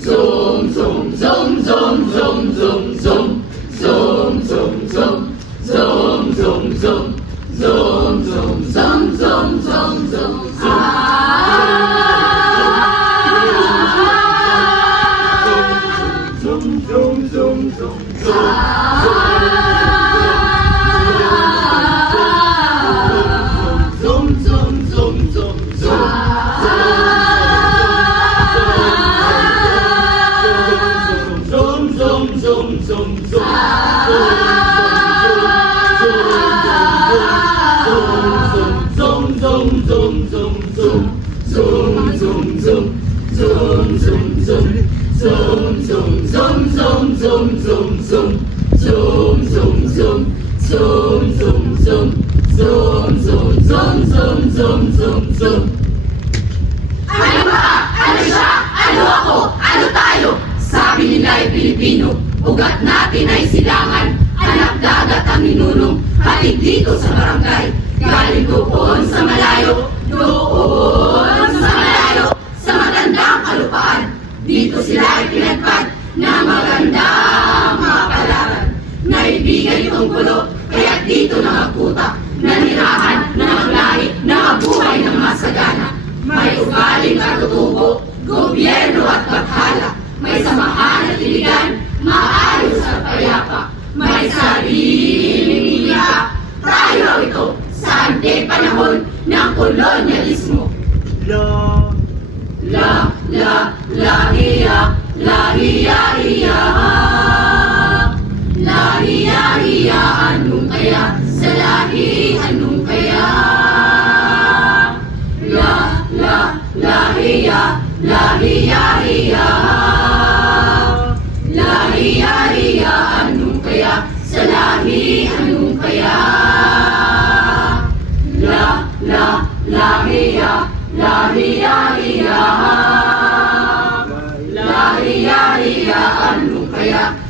zoom, zoom. Ano ba? Ano siya? Ano ako? Ano tayo? Sabi nila ay Pilipino. Ugat natin ay silangan. Anak dagat ang ninunong. Hatid dito sa barangay. Galing doon sa malayo. Doon sa malayo. Sa magandang kalupaan. Dito sila ay pinagpad na magandang mapalaran. Naibigan itong pulo, kaya dito na magputa. Nanirahan, na maglahi, na mabuhay ng masagana. May ugaling katutubo, gobyerno at bathala. May samahan at iligan, maayos at payapa. May sariling niya. Tayo ito sa ante panahon ng kolonyalismo. La, la di ya di ya la di ya ah. di ya Yeah.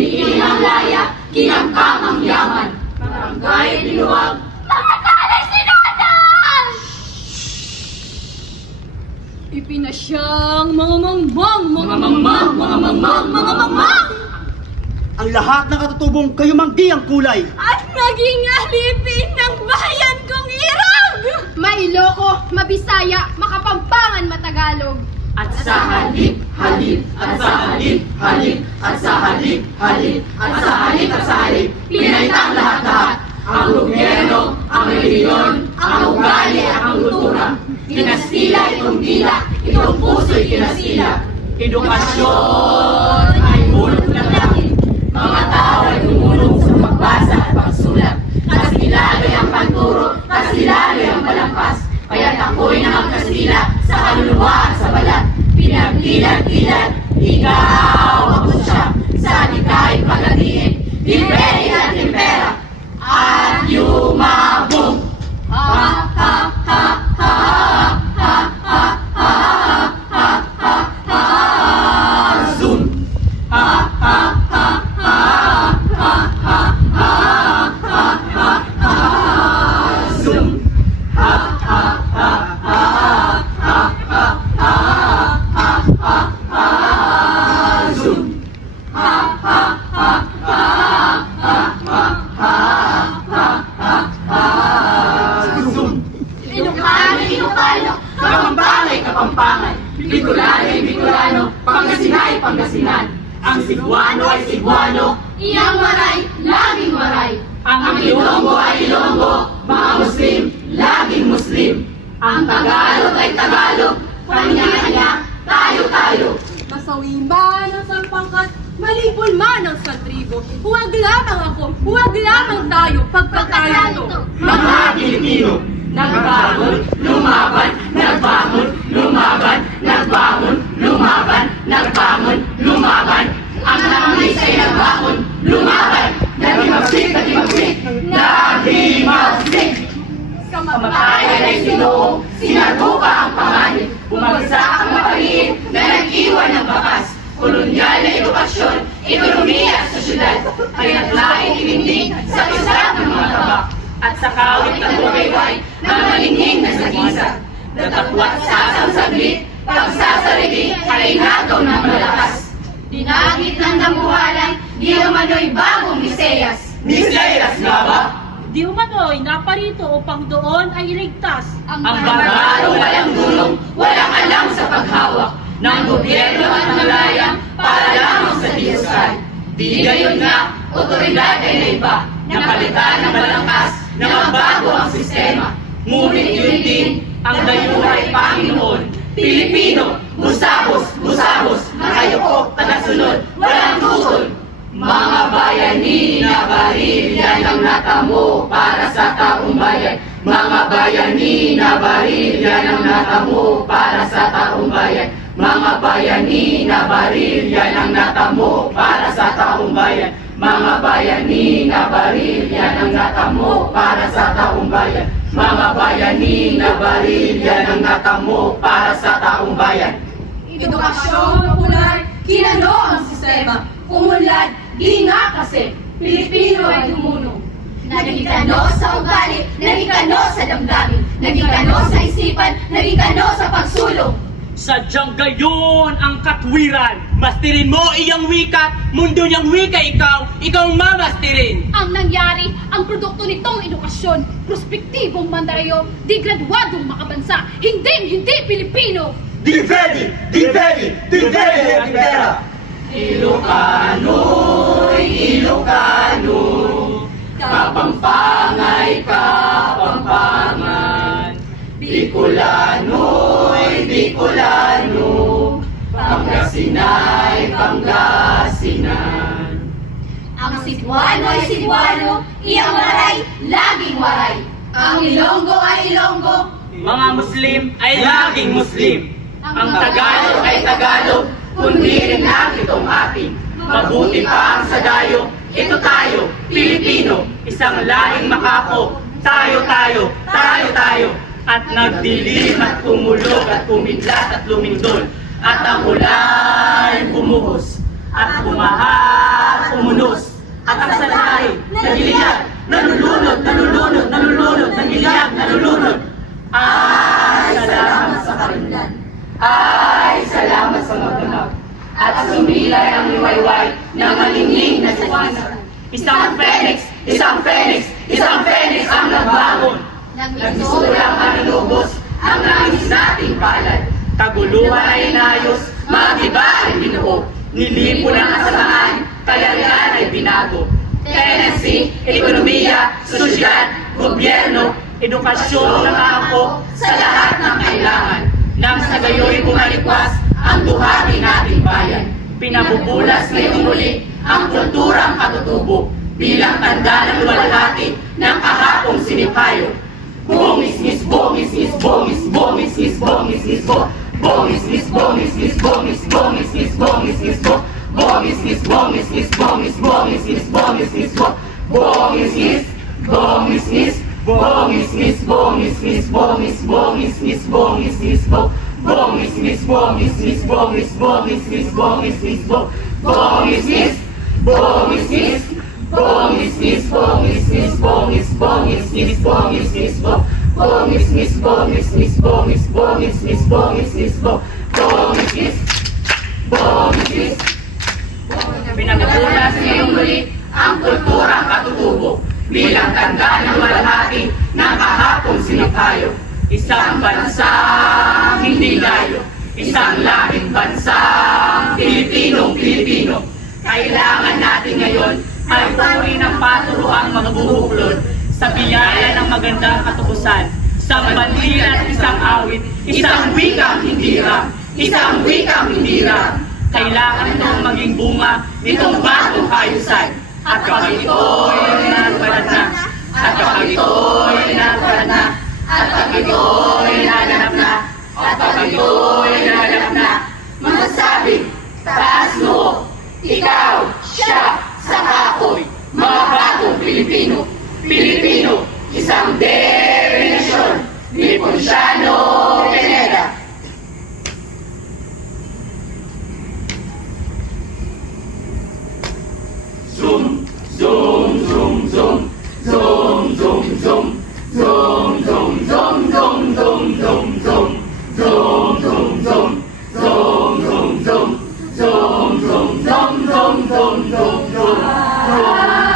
Sisiliin ang laya, kinangkang ang yaman. Barangay Liwag, mga talay sinanan! Ipinasyang mga mangmang, Mga mamang, mga mamang, mga mamang! Ang lahat ng katutubong kayo manggi ang kulay. At maging alipin ng bayan kong irag! Mailoko, Mabisaya, Makapampangan, Matagalog. At sa halip, halip, at sa halip, halip, at sa halip, halip, at sa halip, at sa halip, pinaitang lahat-lahat. Ang gobyerno, ang reliyon, ang ugali, ang kultura. Kinastila itong dila, itong puso'y kinastila. Edukasyon ay bulot ng langit. Mga tao ay tumulong sa pagbasa at pagsulat. Kastilalo'y ang panturo, kastilalo'y ang palampas. Kaya't ako'y nakagkastila sa kaluluwa at sa balat. Pinagkilat-kilat, ikaw ako siya. Sa likay pagdatingin, imperi at impera. At yumabong. Maray, laging maray. ang Ilonggo ay Ilonggo, mga Muslim, laging Muslim. Ang Tagalog ay Tagalog, kanya-kanya, tayo-tayo. Masawing man ang sampangkat, malipol man ang santribo. Huwag lamang ako, huwag lamang tayo, pagkatayo to. Mga Pilipino, nagbangon, Sinuong, sinarupa ang panganib. Bumagsak ang mapaliit na nag-iwan ng bakas. Kolonyal na edukasyon, ekonomiya sa syudad. Ay naglaing ibindig sa islat ng mga tabak. At sa kawit ng bumayway na malinhing na sagisa. Natapwat sa asang saglit, pagsasarili ay nagaw ng malakas. Dinagit ng damuhalan, di umano'y bagong Miseyas. Miseyas nga ba? Di umano'y naparito upang doon ay iligtas Ang barbarong walang gulong, walang alam sa paghawak ng gobyerno at malayang para lamang sa Diyosay. Di gayon nga, otoridad ay naiba, napalitan ng balangkas na mabago ang sistema. Ngunit yun din ang dayuhay Panginoon. Pilipino, busabos, busabos, nakayuko, tagasunod, walang tutol. Mga bayani na baril, yan ang natamo para sa taong bayan. Mga bayani na baril, yan ang natamo para sa taong bayan. Mga bayani na baril, yan ang natamo para sa taong bayan. Mga bayani na baril, yan ang natamo para sa taong bayan. Mga bayani na baril, yan ang natamo para sa taong bayan. Edukasyon popular, kinano ang sistema. Umunlad, di nga kasi, Pilipino ay dumunong. Naging kano sa ugali, naging kano sa damdamin, naging kano sa isipan, naging kano sa pagsulong. Sadyang gayon ang katwiran. Mastirin mo iyang wikat, mundo niyang wika ikaw, ikaw mamastirin. Ang nangyari, ang produkto nitong edukasyon, prospektibong mandaryo, di graduadong makabansa, hindi hindi Pilipino. Di ready! Di ready! Di ready! Di Kapampangay Kapampangan, Bicolano'y Bicolano, Pangasinay Pangasinan. Ang ay Cebuano, iyang waray, laging waray. Ang Ilonggo ay Ilonggo, Mga Muslim ay laging Muslim. Ang Tagalog ay Tagalog, kundi rin lang itong ating. Mabuti pa ang sagayo, ito tayo, Pilipino, Isang lahing makako, tayo tayo, tayo tayo. At nagdilim at tumulog at kumidlat at lumindol. At ang ulan bumuhos at bumaha umunos. At ang sanay nagiliyag, nalulunod, nalulunod, nalulunod, nagiliyag, nalulunod. Ay, salamat sa karinlan. ay salamat sa maganap. At sumilay ang liwayway ng malingling na siwanag. Isang Phoenix, isang Phoenix, isang Phoenix ang nagbangon. Nagsulang ang lubos ang langis nating palad. Taguluhan ay inayos, mga giba ay binuo. Nilipo ng kasamaan, kayarihan ay binago. Tendency, ekonomiya, sosyal, gobyerno, edukasyon na kaako sa lahat ng kailangan. Nang sa gayoy bumalikwas ang buhati nating bayan. Pinabubulas ngayong muli ang kulturang katutubo bilang tanda ng luwalhati ng kahapong sinipayo. Bongis, mis, bongis, mis, bongis, bongis, mis, bongis, bo. Bongis, mis, bongis, mis, bongis, bongis, mis, bongis, bo. Bongis, mis, bongis, mis, bongis, bongis, mis, bongis, bo. Bongis, mis, bongis, mis, bongis, mis, bongis, mis, bongis, bongis, mis, bongis, bo. Bongis, mis, bongis, mis, bongis, bongis, mis, bongis, bo. Bongis, mis, bongis, mis, bongis, mis, bongis, mis, bongis, bongis, mis, bongis, mis, bo. Bongis, mis, bongis, mis, bongis, bongis, mis, bongis, mis, bo. Bongis, mis, bongis, mis, Pinabubulas ngayong muli ang kulturang katutubo bilang tanda ng malahati ng kahapong sinipayo. Isang bansang hindi layo, isang lahing Pilipinong Pilipino. Kailangan natin ngayon ay puri ng paturuang magbubuklod sa biyaya ng magandang katubusan. Isang bandila at isang awit, isang wikang hindi ram, isang wikang hindi ram. Kailangan itong maging bunga nitong bagong kayusan. At kapag ito'y nagbalad na, at kapag ito'y nagbalad na, at kapag ito'y naganap na, at kapag ito'y naganap na, masasabi, taas mo, ikaw, Lord.